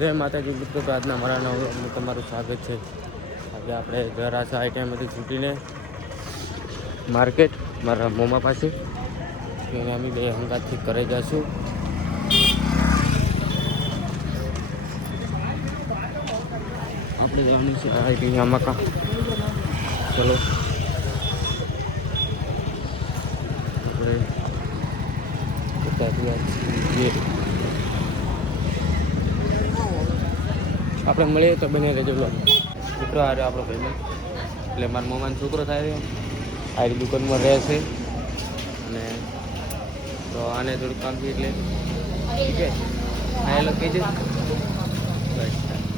જય માતાજી, મિત્રો, તો આજના મારા નવમાં તમારું સ્વાગત છે. આજે આપણે જરાસા આઈટીઆઈમાંથી છૂટીને માર્કેટ, મારા મોમા પાસે. એને અમે બે હંગાતથી કરે જશું. આપણે જવાનું છે આઈટીઆઈમાં કામ. ચલો. આપણે આપણે મળીએ તો બને રહેજો બ્લોગ છોકરો આ આપણો ભાઈ એટલે મારા મમ્માનો છોકરો થાય રહ્યો. આ દુકાનમાં રહે છે. અને તો આને થોડુંક કામ છે એટલે ઠીક છે. હા એ લોકો કહેજે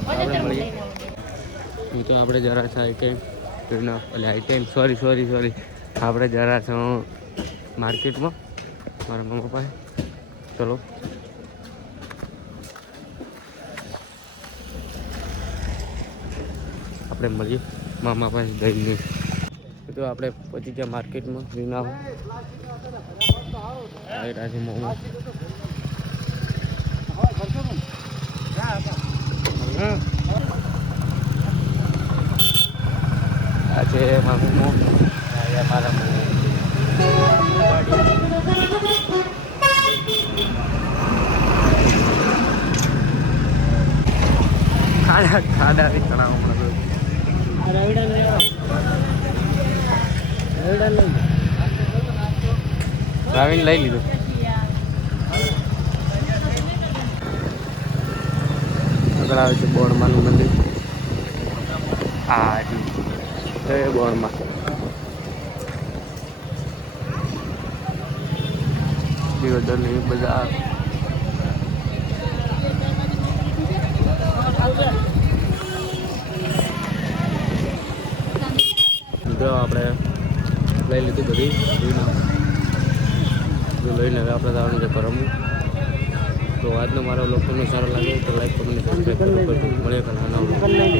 આપણે મળીએ. હું તો આપણે જરા છે આઈટેમ એટલે આઈટેમ સોરી સોરી સોરી આપણે જરા છે માર્કેટમાં મારા મમ્મા પાસે. ચલો. આપણે મળીએ. મામા પાસે જઈને. તો આપણે પછી ગયા માર્કેટમાં રીના આજે મોમો હમ. આ છે મારા મોમો મારા ખાડા ખાડા બી રાવીને લઈ લીધું. આગળ આવે છે બોર્ડમાનું મંદિર. હા એટલું બોર્ડમાં દિયોદરની બધા મિત્રો આપણે લઈ લીધું બધી. લઈને હવે આપણે જવાનું છે કરમું તો આજનો મારો લોકોને સારો લાગે તો લાઈક કમેન્ટ સબસ્ક્રાઈબ કરો. મળીએ કાલે.